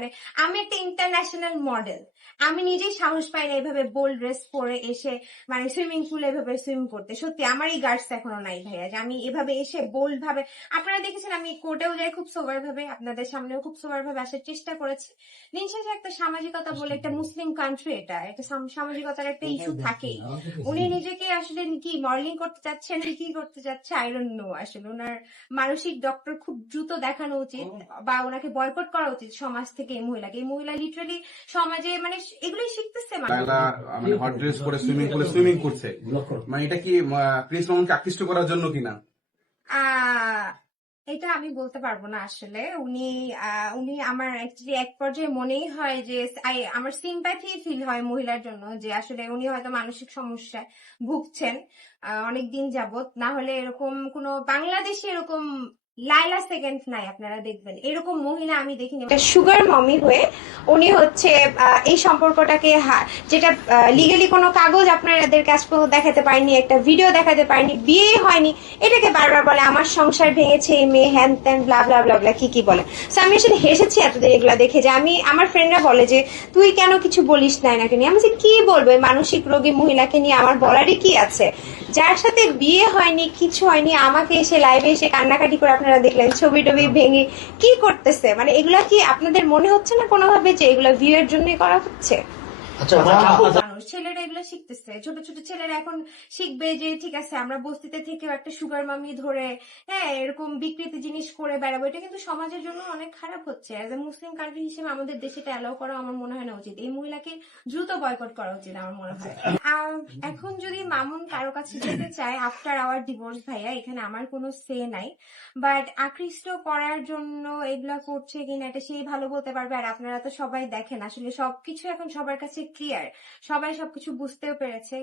মানে আমি একটা ইন্টারন্যাশনাল মডেল, আমি নিজেই সাহস পাই না এভাবে বোল্ড ড্রেস পরে এসে মানে সুইমিং পুলে এভাবে সুইম করতে। সত্যি আমার এই গার্ডস এখনো নাই ভাইয়া, যে আমি এভাবে এসে বোল্ড ভাবে, আপনারা দেখেছেন আমি কোর্টেও যাই খুব সোবার ভাবে, আপনাদের সামনেও খুব সোবার ভাবে আসার চেষ্টা করেছি। দিন শেষে একটা সামাজিকতা বলে, একটা মুসলিম কান্ট্রি, এটা একটা সামাজিকতার একটা ইস্যু থাকেই। উনি নিজেকে আসলে কি মডেলিং করতে চাচ্ছেন কি করতে চাচ্ছে আই ডোন্ট নো। আসলে ওনার মানসিক ডক্টর খুব দ্রুত দেখানো উচিত, বা ওনাকে বয়কট করা উচিত সমাজ থেকে। এই মহিলা লিটারালি সমাজে মানে এগুলোই শিখতেছে মানে হট ড্রেস পরে সুইমিং পুলে সুইমিং করছে, মানে এটা কি প্রিন্স মামুনকে আকৃষ্ট করার জন্য কিনা? এটা আমি বলতে পারবো না আসলে। উনি উনি আমার অ্যাকচুয়ালি এক পর্যায়ে মনেই হয় যে আমার সিম্প্যাথি ফিল হয় মহিলার জন্য, যে আসলে উনি হয়তো মানসিক সমস্যায় ভুগছেন অনেকদিন যাবত। না হলে এরকম কোনো বাংলাদেশে এরকম লাইলা সেকেন্ড নাই, আপনারা দেখবেন এরকম মহিলা আমি দেখিনি। সুগার মমি হয়ে উনি হচ্ছে এই সম্পর্কটাকে যেটা লিগালি কোনো কাগজ আপনাদের কাছে দেখাতে পারেনি, একটা ভিডিও দেখাতে পারেনি, বিয়ে হয়নি, এটাকে বারবার বলে আমার সংসার ভেঙেছে এই মেয়ে, হ্যান ত্যান ব্লা ব্লা ব্লা ব্লা কি বলে। তো আমি আসলে হেসেছি এতদিন এগুলা দেখে, যে আমি আমার ফ্রেন্ডরা বলে যে তুই কেন কিছু বলিস না এনাকে নিয়ে। আমি যে কি বলবো, মানসিক রোগী মহিলাকে নিয়ে আমার বলারই কি আছে? যার সাথে বিয়ে হয়নি কিছু হয়নি আমাকে এসে লাইভে এসে কান্নাকাটি করে আপনারা দেখলেন, ছবি টবি ভেঙে কি করতেছে। মানে এগুলা কি আপনাদের মনে হচ্ছে না কোনোভাবে যে এগুলা ভিউয়ের জন্যই করা হচ্ছে? ছেলেরা এগুলো শিখতেছে, ছোট ছোট ছেলেরা এখন শিখবে যে ঠিক আছে আমরা বস্তিতে থেকেও একটা সুগার মামি ধরে হ্যাঁ এরকম বিকৃতি জিনিস করে বেড়াবো। এটা কিন্তু সমাজের জন্য অনেক খারাপ হচ্ছে। এজ এ মুসলিম কান্ট্রি হিসেবে আমাদের দেশে এটা অ্যালাউ করা আমার মনে হয় না উচিত। এই মহিলাকে দ্রুত বয়কট করা উচিত আমার মনে হয়। এখন যদি মামুন কারো কাছে যেতে চায় আফটার আওয়ার ডিভোর্স ভাইয়া, এখানে আমার কোনো সে নাই। বাট আকৃষ্ট করার জন্য এগুলা করছে কিনা এটা সেই ভালো বলতে পারবে। আর আপনারা তো সবাই দেখেন আসলে সবকিছু এখন সবার কাছে ক্লিয়ার, সবাই সবকিছু বুঝতেও পেরেছে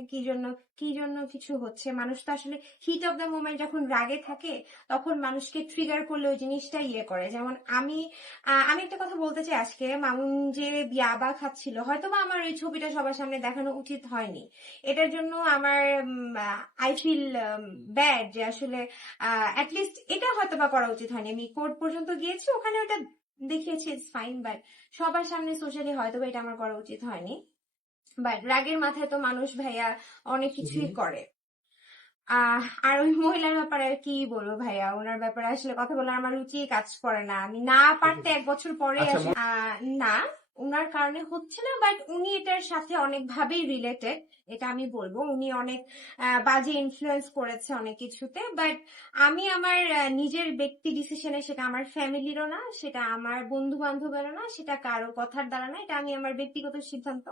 কি জন্য কিছু হচ্ছে। মানুষ তো আসলে হিট অফ দ্য মোমেন্ট যখন রাগে থাকে তখন মানুষকে ট্রিগার করলে ওই জিনিসটা ইয়ে করে। যেমন আমি একটা কথা বলতে চাই, আজকে মামুন যে ইয়াবা খাচ্ছিল, হয়তো বা আমার ওই ছবিটা সবার সামনে দেখানো উচিত হয়নি। এটার জন্য আমার আই ফিল ব্যাড, যে আসলে অ্যাটলিস্ট এটা হয়তো বা করা উচিত হয়নি। আমি কোর্ট পর্যন্ত গিয়েছি, ওখানে ওটা দেখিয়েছি, ইটস ফাইন, বাট সবার সামনে সোশ্যালি হয়তো বা এটা আমার করা উচিত হয়নি। বাট রাগের মাথায় তো মানুষ ভাইয়া অনেক কিছুই করে। আর ওই মহিলার ব্যাপারে আর কি বলবো ভাইয়া, ওনার ব্যাপারে আসলে কথা বলার আমার রুচি কাজ করে না। আমি না পারতে 1 বছর পরে না উনার কারণে হচ্ছে না, বাট উনি এটার সাথে অনেক ভাবেই রিলেটেড, এটা আমি বলবো। উনি অনেক বাজে ইনফ্লুয়েন্স করেছে অনেক কিছুতে। বাট আমি আমার নিজের ব্যক্তি ডিসিশনে, সেটা আমার ফ্যামিলিরও না, সেটা আমার বন্ধু বান্ধবেরও না, সেটা কারো কথার দ্বারা না, এটা আমি আমার ব্যক্তিগত সিদ্ধান্ত।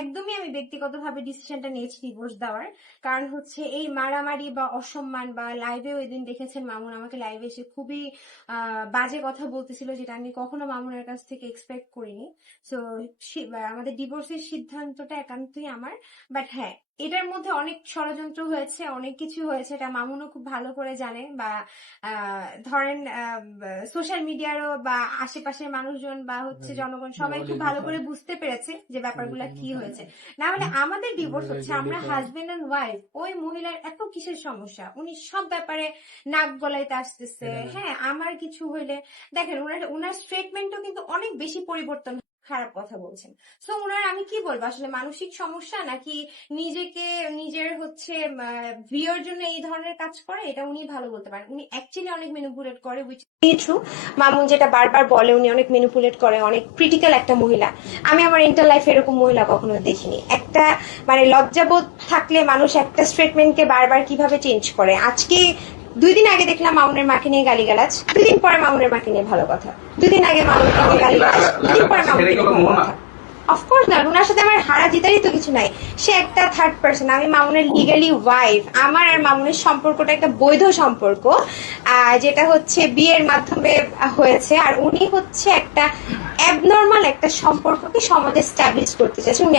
একদমই আমি ব্যক্তিগতভাবে ডিসিশনটা নিয়েছি ডিভোর্স দেওয়ার। কারণ হচ্ছে এই মারামারি বা অসম্মান, বা লাইভেও এদিন দেখেছেন মামুন আমাকে লাইভে এসে খুবই বাজে কথা বলতেছিল, যেটা আমি কখনো মামুনের কাছ থেকে এক্সপেক্ট করিনি। সো আমাদের ডিভোর্সের সিদ্ধান্তটা একান্তই আমার। বাট হ্যাঁ, এটার মধ্যে অনেক ষড়যন্ত্র হয়েছে, অনেক কিছু হয়েছে, এটা মামুনও খুব ভালো করে জানে। বা ধরেন সোশ্যাল মিডিয়ারও বা আশেপাশের মানুষজন বা হচ্ছে জনগণ সবাই খুব ভালো করে বুঝতে পেরেছে যে ব্যাপারগুলো কি হয়েছে। না হলে আমাদের ডিভোর্স হচ্ছে, আমরা হাজবেন্ড এন্ড ওয়াইফ, ওই মহিলার এত কিসের সমস্যা? উনি সব ব্যাপারে নাক গলাইতে আসতেছে। হ্যাঁ, আমার কিছু হইলে দেখেন ওনার স্টেটমেন্টও কিন্তু অনেক বেশি পরিবর্তন, খারাপ কথা বলছেন। সো ওনার আমি কি বলবো আসলে, মানসিক সমস্যা নাকি নিজের হচ্ছে ভিউর জন্য এই ধরনের কাজ করে, এটা উনি ভালো বলতে পারেন। উনি অ্যাকচুয়ালি অনেক ম্যানিপুলেট করে, উইচ ট্রু। মামুন যেটা বারবার বলে উনি অনেক ম্যানিপুলেট করে, অনেক ক্রিটিক্যাল একটা মহিলা। আমি আমার ইন্টার লাইফে এরকম মহিলা কখনো দেখিনি। একটা মানে লজ্জাবোধ থাকলে মানুষ একটা স্টেটমেন্টকে বারবার কিভাবে চেঞ্জ করে। আজকে 2 দিন আগে দেখলাম মামুনের মাকে নিয়ে গালিগালাজ, 2 দিন পরে মামুনের মাকে নিয়ে ভালো কথা, 2 দিন আগে মামুনের মাকে গালিগালাজ, 2 দিন পরে মামুনের ভালো কথা। অফকোর্স না, রুনার সাথে আমার হারা জিতারই তো কিছু নাই। সে একটা থার্ড পার্সন, আমি মামুনের লিগালি ওয়াইফ। আমার আর মামুনের সম্পর্কটা একটা বৈধ সম্পর্ক, যেটা হচ্ছে বিয়ের মাধ্যমে হয়েছে। আর উনি হচ্ছে একটা অ্যাবনর্মাল একটা সম্পর্ককে সমাজে এস্টাবলিশ করতে চাইছে। উনি